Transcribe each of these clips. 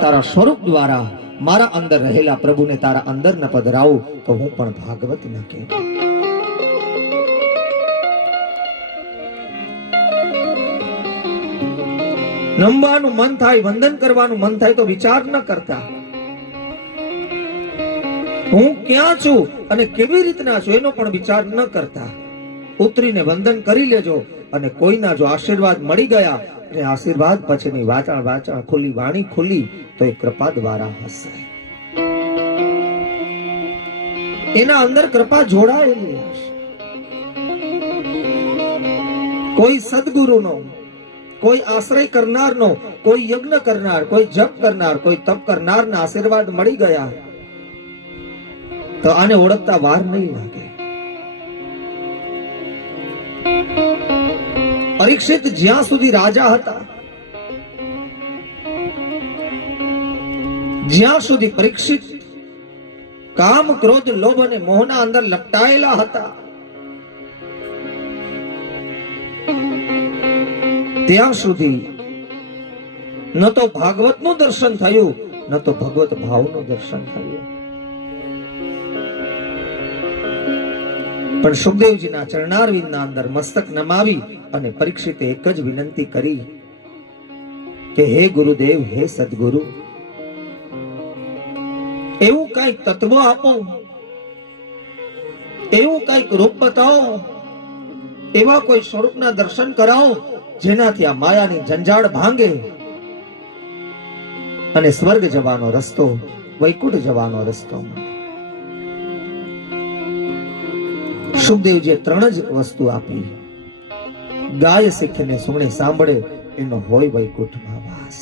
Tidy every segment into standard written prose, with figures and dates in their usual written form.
તારા સ્વરૂપ દ્વારા મારા અંદર રહેલા પ્રભુને તારા અંદર ન પધરાવું તો હું પણ ભાગવત ન કહે. નમવાનું મન થાય, વંદન કરવાનું મન થાય તો વિચાર ન કરતા. હું ક્યાં છું અને કેવી રીતના છું એનો પણ વિચાર ન કરતા. ઉતરીને વંદન કરી લેજો અને કોઈના જો આશીર્વાદ મળી ગયા અને આશીર્વાદ પછીની વાચાળ ખુલ્લી, વાણી ખુલ્લી તો એ કૃપા દ્વારા હશે. એના અંદર કૃપા જોડાયેલી હશે. કોઈ સદગુરુનો, કોઈ આશ્રય કરનારનો, કોઈ યજ્ઞ કરનાર, કોઈ જપ કરનાર, કોઈ તપ કરનારના આશીર્વાદ મળી ગયા તો આને ઓળખતા વાર નહીં લાગે. પરીક્ષિત જ્યાં સુધી રાજા હતા, જ્યાં સુધી પરીક્ષિત કામ, ક્રોધ, લોભ અને મોહના અંદર લપટાયેલા હતા ત્યાં સુધી ન તો ભાગવતનું દર્શન થયું, ન તો ભગવત ભાવનું દર્શન થયું. પણ સુખદેવજીના ચરણારવિંદના અંદર મસ્તક નમાવી અને પરીક્ષિતે એક જ વિનંતી કરી કે હે ગુરુદેવ, હે સદગુરુ, એવું કઈક તત્વ આપો, એવું કઈક રૂપ બતાવો, એવા કોઈ સ્વરૂપના દર્શન કરાવો જેનાથી આ માયાની જંજાળ ભાંગે અને સ્વર્ગ જવાનો રસ્તો, વૈકુંઠ જવાનો રસ્તો મળે. સુખદેવજીએ ત્રણ જ વસ્તુ આપી. ગાય શીખને સુણે સાંભળે એનો હોય વૈકુંઠમાં વાસ.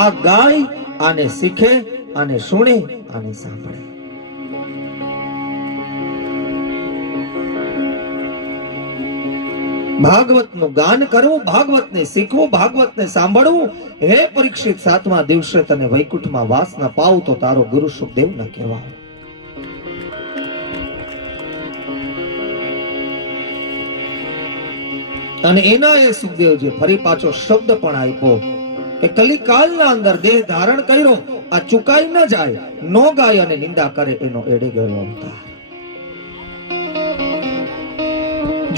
આ ગાય આને શીખે, આને સુણે, આને સાંભળે. ભાગવતનું ગાન કરવું, ભાગવતને શીખવું, ભાગવતને સાંભળવું. હે પરીક્ષિત, 7મા દિવસે તને વૈકુંઠમાં વાસ ન પાવ તો તારો ગુરુ સુખદેવ ન કહેવાય. અને એના એ સુખદેવજી ફરી પાછો શબ્દ પણ આપ્યો કે કલિકાલના અંદર દેહ ધારણ કર્યો, આ ચુકાઈ ન જાય, નો ગાય અને નિંદા કરે એનો એડે ગયો અવતાર.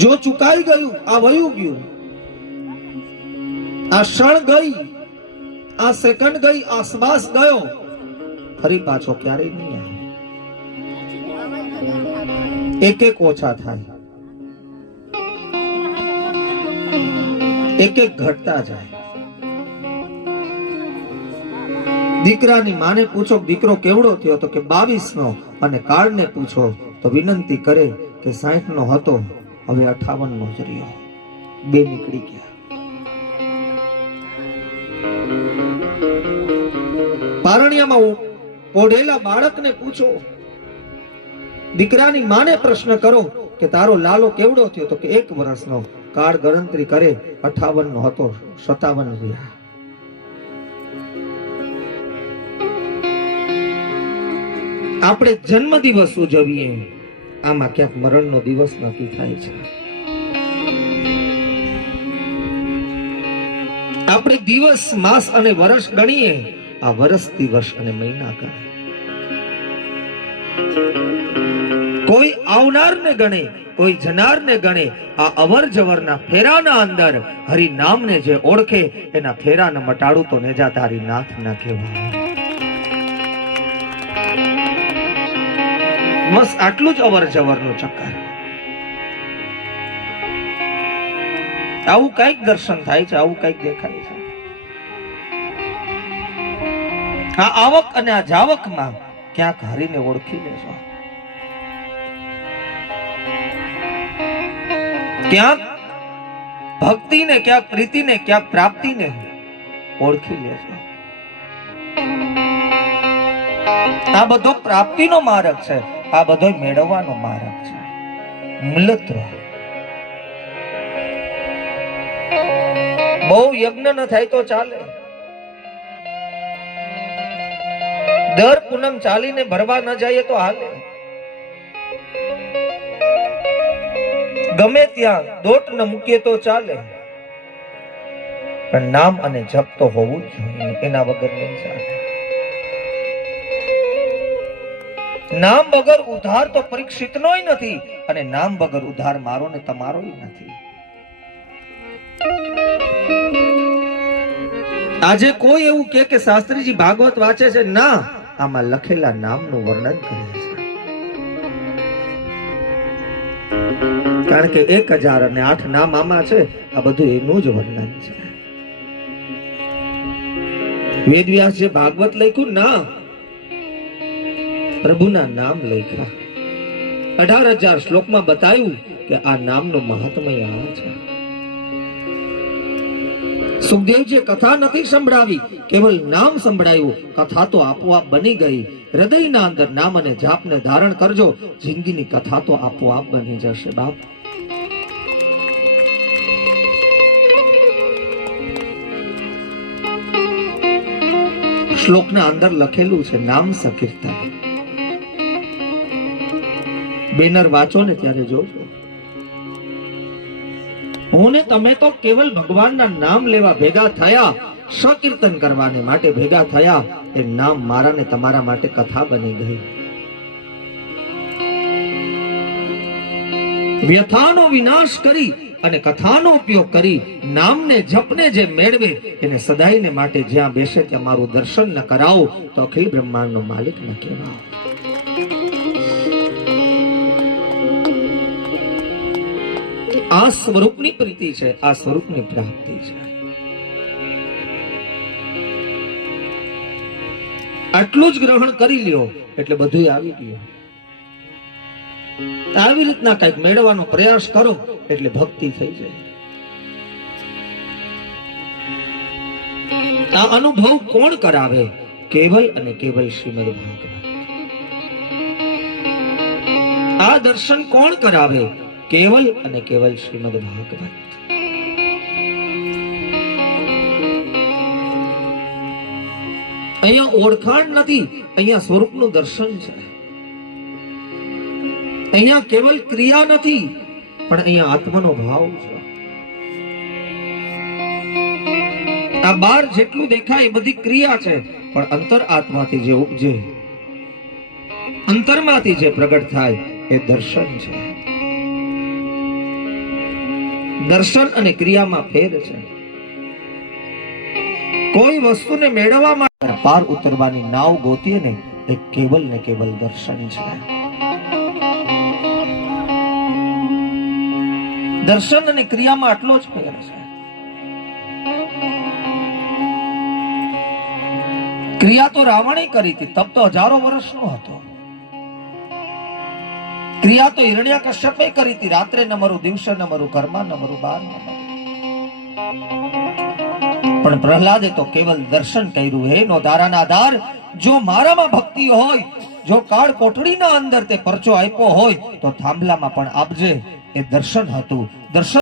જો ચુકાઈ ગયું, આ વયું ગયું, આ ક્ષણ ગઈ, આ સેકન્ડ ગઈ, આ શ્વાસ ગયો, ફરી પાછો ક્યારેય નહીં આવે. એક એક ઓછા થાય, એક એક ઘટતા જાય. દીકરાની માને પૂછો દીકરો કેવડો થયો તો કે 22 નો, અને કાળને પૂછો તો વિનંતી કરે કે 60 નો હતો, હવે 58 નો જ રહ્યો. બે નીકળી ગયા. પારણિયામાં પોઢેલા બાળકને પૂછો, દીકરાની માને પ્રશ્ન કરો કે તારો લાલો કેવડો થયો તો કે 1 વર્ષનો. કાળ ગણતરી કરે 58 નો હતો, 57 રહ્યા. આપણે જન્મ દિવસ ઉજવીએ, આમાં ક્યાંક મરણનો દિવસ નક્કી થાય છે. આપણે દિવસ, માસ અને વર્ષ ગણીએ, આ વર્ષ, દિવસ અને મહિના ગણે. કોઈ આવનારને ગણે, કોઈ જનારને ગણે. આ અવર જવરના ફેરાના અંદર હરિ નામને જે ઓળખે એના ફેરાને મટાડું તો નેજા તારી નાથ ના કહેવાય. બસ આટલું જ અવર જવરનું ચક્કર. આવું કઈક દર્શન થાય છે, આવું કઈક દેખાય છે. આ આવક અને આ જાવકમાં ક્યાંક હરિને ઓળખી લેજો. ક્યાંક ભક્તિને, ક્યાંક પ્રીતિને, ક્યાંક પ્રાપ્તિને ઓળખી લેજો. આ બધો પ્રાપ્તિનો માર્ગ છે, આ બધો મેળવવાનો માર્ગ છે. મૂલત્વ બહુ યજ્ઞ ન થાય તો ચાલે. દર પૂનમ ચાલીને ભરવા ન જઈએ તો હાલે. ગમે ત્યાં દોટ ન મૂકીએ તો ચાલે. પણ નામ અને જપ તો હોવું જ જોઈએ, એના વગર નહીં ચાલે. નામ વગર ઉદ્ધાર તો પરીક્ષિતનોય નથી, અને નામ વગર ઉદ્ધાર મારો ને તમારોય નથી. આજે કોઈ એવું કે શાસ્ત્રીજી ભાગવત વાંચે છે, ના, આમાં લખેલા નામનું વર્ણન કરે છે. કારણ કે 1008 નામ આમાં છે, આ બધું એનું જ વર્ણન છે. વેદવ્યાસ જે ભાગવત લખ્યું, ના, પ્રભુના નામ લખ્યા. 18,000 શ્લોકમાં બતાવ્યું કે આ નામનું મહાત્મય આ છે. સુખદેવજીએ કથા નથી સંભળાવી, કેવલ નામ સંભળાયું. કથા તો આપોઆપ બની ગઈ. હૃદયના અંદર નામ અને જાપને ધારણ કરજો, જિંદગીની કથા તો આપોઆપ બની જશે. બાપ, શ્લોકના અંદર લખેલું છે નામ સંકીર્તન. બેનર વાંચો ને ત્યારે જોજો. હું ને તમે તો કેવલ ભગવાનના નામ લેવા ભેગા થયા, સંકીર્તન કરવાને માટે ભેગા થયા. એ નામ મારા ને તમારા માટે કથા બની ગઈ. વ્યથાનો વિનાશ કરી અને કથાનો ઉપયોગ કરી નામને જપને જે મેળવે એને સદાયને માટે જ્યાં બેસે ત્યાં મારું દર્શન ન કરાવો તો અખિલ બ્રહ્માંડનો માલિક ન કહેવાઓ. આ સ્વરૂપની પ્રીતિ છે, આ સ્વરૂપની પ્રાપ્તિ છે. આટલું જ ગ્રહણ કરી લ્યો એટલે બધું આવી ગયું. આવી રીતના કઈક મેળવવાનો પ્રયાસ કરો એટલે ભક્તિ થઈ જાય. આ અનુભવ કોણ કરાવે? કેવલ અને કેવલ શ્રીમદ ભાગવત. આ દર્શન કોણ કરાવે? કેવલ અને કેવલ શ્રીમદ ભાગવત. અહીંયા ઓળખાણ નથી, અહીંયા સ્વરૂપનું દર્શન છે. અહીંયા કેવલ ક્રિયા નથી, પણ અહીંયા આત્માનો ભાવ છે. આ બહાર જેટલું દેખાય એ બધી ક્રિયા છે, પણ અંતર આત્માથી જે ઉપજે, અંતરમાંથી જે પ્રગટ થાય એ દર્શન છે. દર્શન અને ક્રિયામાં ફેર છે. કોઈ વસ્તુને મેળવવા માટે પાર ઉતરવાની નાવ ગોતીએ ને એ કેવલ ને કેવલ દર્શન છે. દર્શન અને ક્રિયામાં આટલો જ ફેર છે. ક્રિયા તો રાવણે કરી હતી, તપ તો હજારો વર્ષનો હતો. ક્રિયા તો હિરણ્યકશ્યપે કરી હતી, રાત્રે ન મરું, દિવસે ન મરું, ઘરમાં ન મરું, બહાર ન મરું. પણ પ્રહલાદે તો કેવલ દર્શન કર્યું. હે નો દારાના આધાર, જો મારામાં ભક્તિ હોય, જો કાળ કોટડીના અંદર તે પરચો આપ્યો હોય તો થાંભલામાં પણ આપજે. એ દર્શન હતું. દર્શન